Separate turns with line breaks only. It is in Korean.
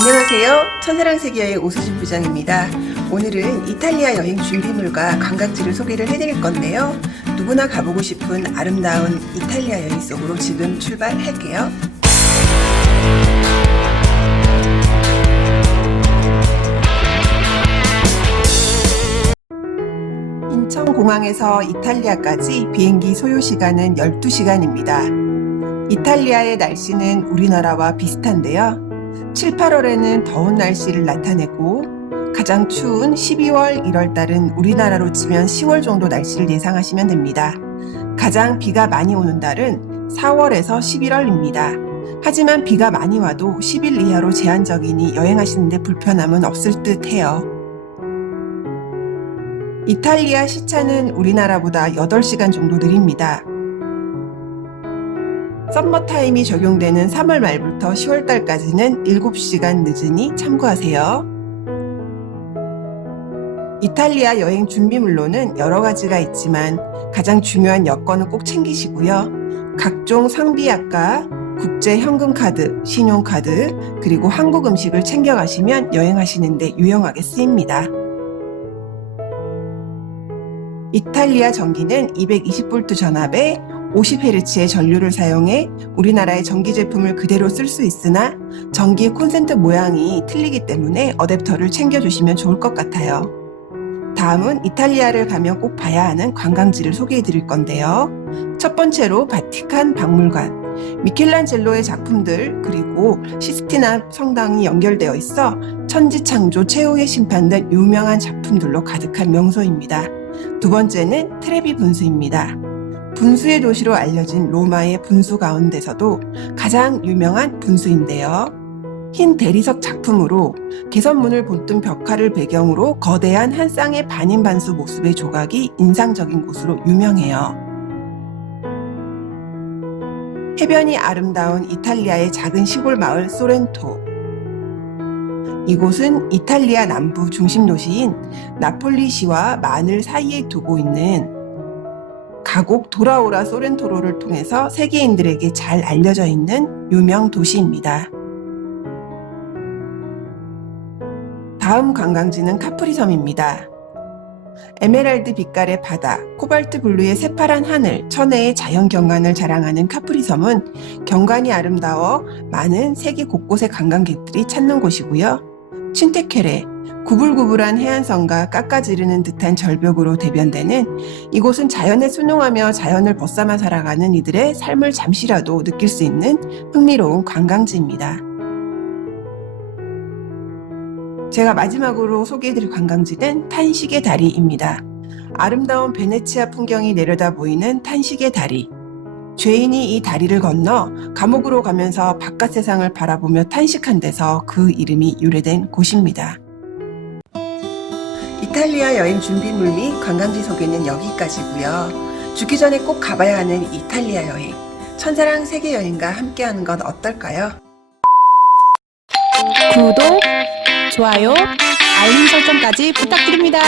안녕하세요. 천사랑 세계의 오수진 부장입니다. 오늘은 이탈리아 여행 준비물과 관광지를 소개를 해드릴 건데요. 누구나 가보고 싶은 아름다운 이탈리아 여행 속으로 지금 출발할게요. 인천공항에서 이탈리아까지 비행기 소요 시간은 12시간입니다. 이탈리아의 날씨는 우리나라와 비슷한데요. 7, 8월에는 더운 날씨를 나타내고 가장 추운 12월, 1월 달은 우리나라로 치면 10월 정도 날씨를 예상하시면 됩니다. 가장 비가 많이 오는 달은 4월에서 11월입니다. 하지만 비가 많이 와도 10일 이하로 제한적이니 여행하시는데 불편함은 없을 듯 해요. 이탈리아 시차는 우리나라보다 8시간 정도 느립니다. 썸머타임이 적용되는 3월 말부터 10월 달까지는 7시간 늦으니 참고하세요. 이탈리아 여행 준비물로는 여러 가지가 있지만 가장 중요한 여권은 꼭 챙기시고요. 각종 상비약과 국제 현금카드, 신용카드, 그리고 한국 음식을 챙겨가시면 여행하시는데 유용하게 쓰입니다. 이탈리아 전기는 220V 전압에 50Hz의 전류를 사용해 우리나라의 전기 제품을 그대로 쓸 수 있으나 전기 콘센트 모양이 틀리기 때문에 어댑터를 챙겨주시면 좋을 것 같아요. 다음은 이탈리아를 가면 꼭 봐야 하는 관광지를 소개해 드릴 건데요. 첫 번째로 바티칸 박물관. 미켈란젤로의 작품들 그리고 시스티나 성당이 연결되어 있어 천지창조 최후의 심판 등 유명한 작품들로 가득한 명소입니다. 두 번째는 트레비 분수입니다. 분수의 도시로 알려진 로마의 분수 가운데서도 가장 유명한 분수인데요. 흰 대리석 작품으로 개선문을 본뜬 벽화를 배경으로 거대한 한 쌍의 반인반수 모습의 조각이 인상적인 곳으로 유명해요. 해변이 아름다운 이탈리아의 작은 시골 마을 소렌토. 이곳은 이탈리아 남부 중심 도시인 나폴리시와 마늘 사이에 두고 있는 가곡 도라오라 소렌토로를 통해서 세계인들에게 잘 알려져 있는 유명 도시입니다. 다음 관광지는 카프리 섬입니다. 에메랄드 빛깔의 바다, 코발트 블루의 새파란 하늘, 천혜의 자연 경관을 자랑하는 카프리 섬은 경관이 아름다워 많은 세계 곳곳의 관광객들이 찾는 곳이고요. 춘테케레, 구불구불한 해안선과 깎아지르는 듯한 절벽으로 대변되는 이곳은 자연에 순응하며 자연을 벗삼아 살아가는 이들의 삶을 잠시라도 느낄 수 있는 흥미로운 관광지입니다. 제가 마지막으로 소개해드릴 관광지는 탄식의 다리입니다. 아름다운 베네치아 풍경이 내려다 보이는 탄식의 다리. 죄인이 이 다리를 건너 감옥으로 가면서 바깥 세상을 바라보며 탄식한 데서 그 이름이 유래된 곳입니다. 이탈리아 여행 준비물 및 관광지 소개는 여기까지고요. 죽기 전에 꼭 가봐야 하는 이탈리아 여행, 천사랑 세계 여행과 함께하는 건 어떨까요?
구독, 좋아요, 알림 설정까지 부탁드립니다.